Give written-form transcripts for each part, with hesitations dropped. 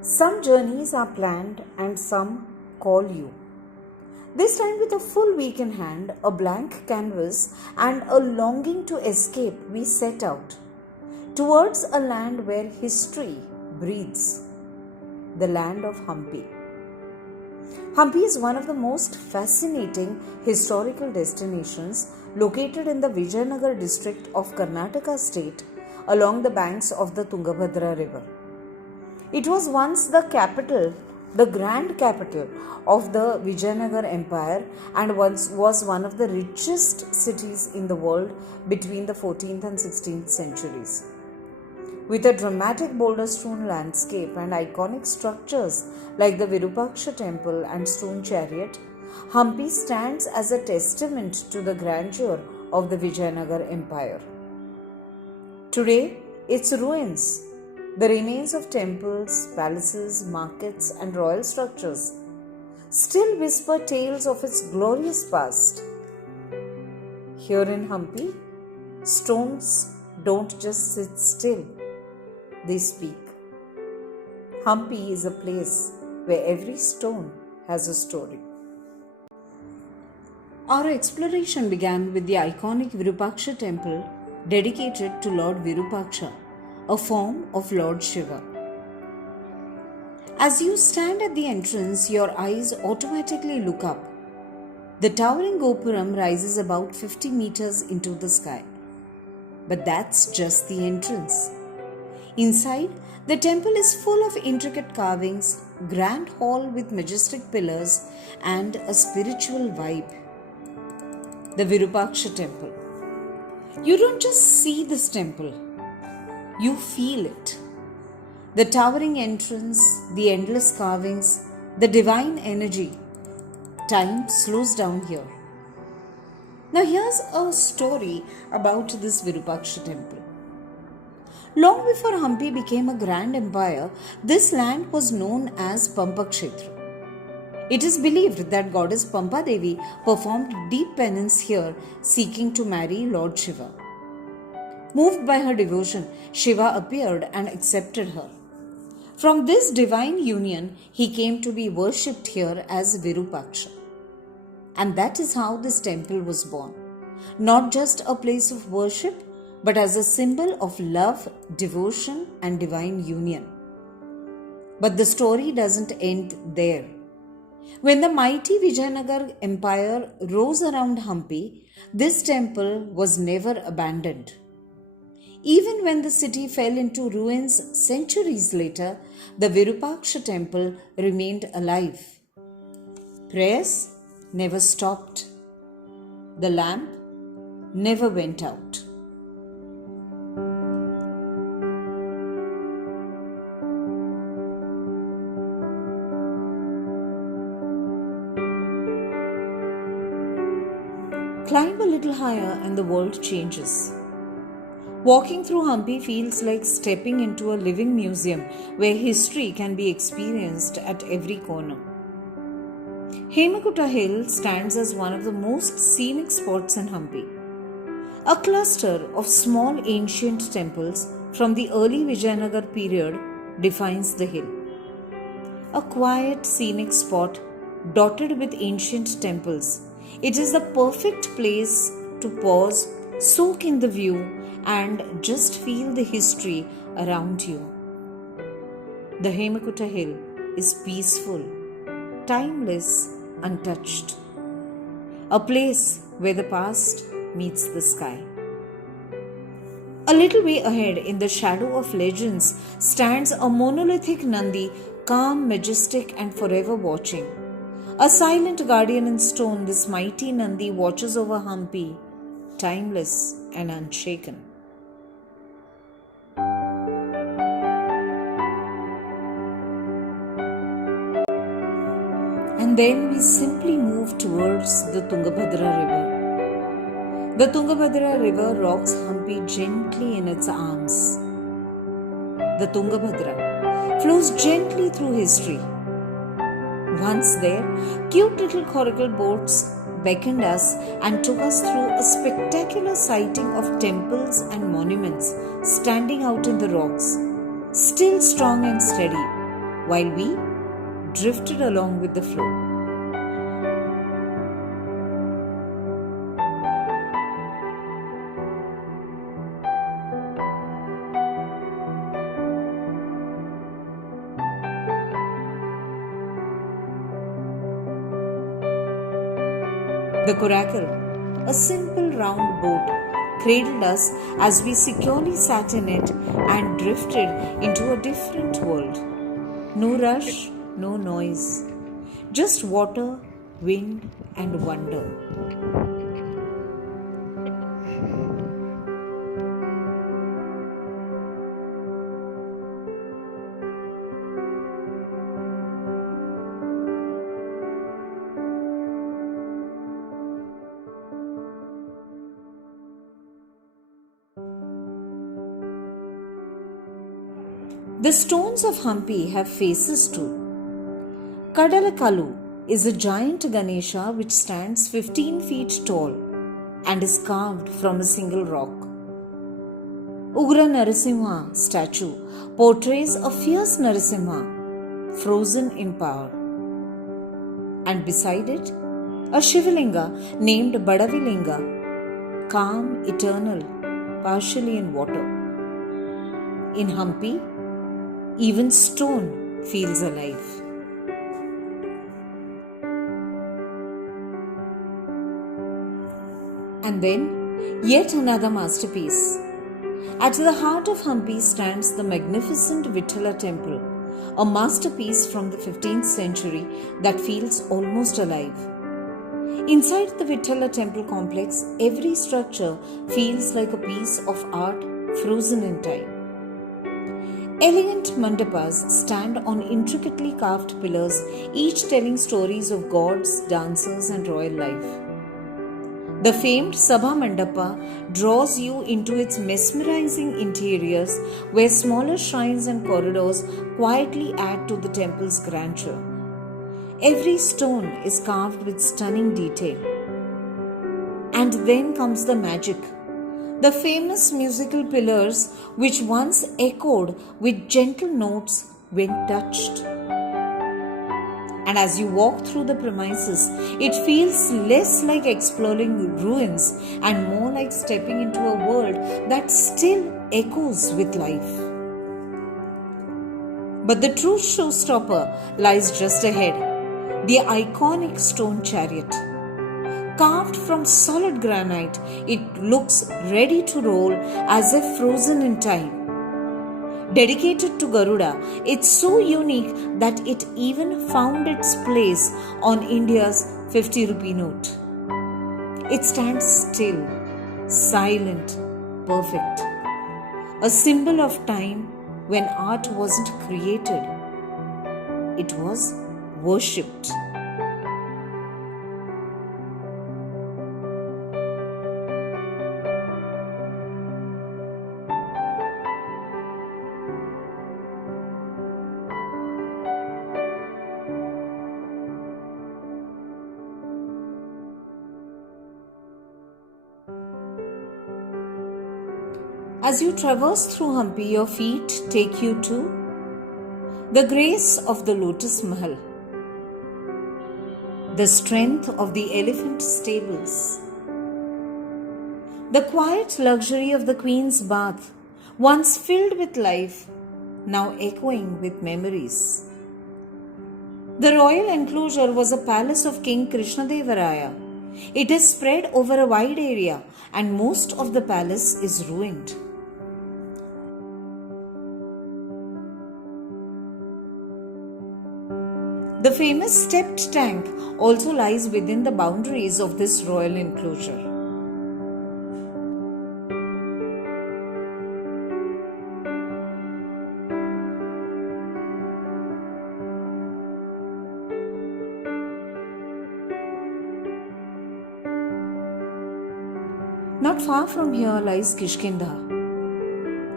Some journeys are planned and some call you. This time, with a full week in hand, a blank canvas, and a longing to escape, we set out towards a land where history breathes, the land of Hampi. Hampi is one of the most fascinating historical destinations located in the Vijayanagar district of Karnataka state along the banks of the Tungabhadra River. It was once the capital, the grand capital of the Vijayanagar Empire, and once was one of the richest cities in the world between the 14th and 16th centuries. With a dramatic boulder strewn landscape and iconic structures like the Virupaka Temple and stone chariot, Hampi stands as a testament to the grandeur of the Vijayanagar Empire. Today, its ruins, the remains of temples, palaces, markets, and royal structures, still whisper tales of its glorious past. Here in Hampi, stones don't just sit still, they speak. Hampi is a place where every stone has a story. Our exploration began with the iconic Virupaka Temple dedicated to Lord Virupaka, a form of Lord Shiva. As you stand at the entrance, your eyes automatically look up. The towering Gopuram rises about 50 meters into the sky. But that's just the entrance. Inside, the temple is full of intricate carvings, grand hall with majestic pillars, and a spiritual vibe. The Virupaka Temple. You don't just see this temple, you feel it. The towering entrance, the endless carvings, the divine energy. Time slows down here. Now here's a story about this Virupaka Temple. Long before Hampi became a grand empire, this land was known as Pampakshetra. It is believed that goddess Pampa Devi performed deep penance here, seeking to marry Lord Shiva. Moved by her devotion, Shiva appeared and accepted her. From this divine union, he came to be worshipped here as Virupaka. And that is how this temple was born. Not just a place of worship, but as a symbol of love, devotion, and divine union. But the story doesn't end there. When the mighty Vijayanagar Empire rose around Hampi, this temple was never abandoned. Even when the city fell into ruins centuries later, the Virupaka Temple remained alive. Prayers never stopped. The lamp never went out. Climb a little higher and the world changes. Walking through Hampi feels like stepping into a living museum where history can be experienced at every corner. Hima Hill stands as one of the most scenic spots in Hampi. A cluster of small ancient temples from the early Vijayanagar period defines the hill. A quiet scenic spot dotted with ancient temples. It is the perfect place to pause, soak in the view, and just feel the history around you. The Hima Hill is peaceful, timeless, untouched. A place where the past meets the sky. A little way ahead, in the shadow of legends, stands a monolithic Nandi, calm, majestic, and forever watching. A silent guardian in stone, this mighty Nandi watches over Hampi, timeless and unshaken. And then we simply move towards the Tungabhadra River. The Tungabhadra River rocks Hampi gently in its arms. The Tungabhadra flows gently through history. Once there, cute little coracle boats beckoned us and took us through a spectacular sighting of temples and monuments standing out in the rocks, still strong and steady. while we drifted along with the flow. The coracle, a simple round boat, cradled us as we securely sat in it and drifted into a different world. No rush, no noise, just water, wind, and wonder. The stones of Hampi have faces too. Kadalakalu is a giant Ganesha which stands 15 feet tall and is carved from a single rock. Ugra Narasimha statue portrays a fierce Narasimha frozen in power. And beside it, a Shivalinga named Badavilinga, calm, eternal, partially in water. In Hampi, even stone feels alive. And then, yet another masterpiece. At the heart of Hampi stands the magnificent Vitella Temple, a masterpiece from the 15th century that feels almost alive. Inside the Vitella Temple complex, every structure feels like a piece of art frozen in time. Elegant mandapas stand on intricately carved pillars, each telling stories of gods, dancers, and royal life. The famed Sabha Mandapa draws you into its mesmerizing interiors, where smaller shrines and corridors quietly add to the temple's grandeur. Every stone is carved with stunning detail. And then comes the magic. The famous musical pillars which once echoed with gentle notes when touched. And as you walk through the premises, it feels less like exploring ruins and more like stepping into a world that still echoes with life. But the true showstopper lies just ahead, the iconic stone chariot. Carved from solid granite, it looks ready to roll as if frozen in time. Dedicated to Garuda, it's so unique that it even found its place on India's 50 rupee note. It stands still, silent, perfect. A symbol of time when art wasn't created, it was worshipped. As you traverse through Hampi, your feet take you to the grace of the Lotus Mahal, the strength of the elephant stables, the quiet luxury of the Queen's bath, once filled with life, now echoing with memories. The royal enclosure was a palace of King Krishnadevaraya. It is spread over a wide area and most of the palace is ruined. The famous stepped tank also lies within the boundaries of this royal enclosure. Not far from here lies Kishkinda.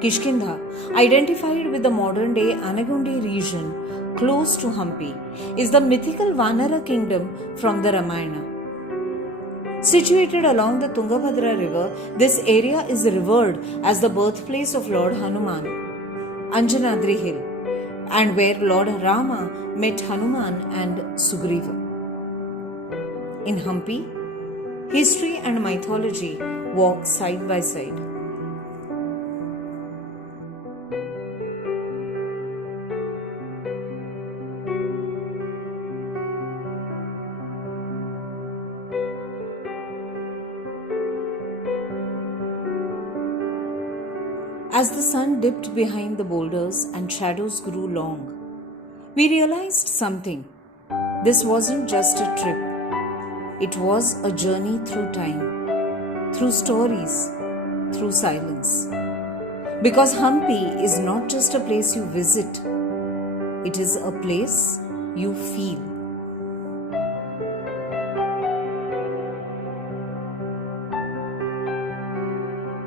Kishkinda, identified with the modern-day Anagundi region close to Hampi, is the mythical Vanara Kingdom from the Ramayana. Situated along the Tungabhadra River, this area is revered as the birthplace of Lord Hanuman. Anjanadri Hill, and where Lord Rama met Hanuman and Sugriva. In Hampi, history and mythology walk side by side. As the sun dipped behind the boulders and shadows grew long, we realized something. This wasn't just a trip. It was a journey through time, through stories, through silence. Because Hampi is not just a place you visit, it is a place you feel.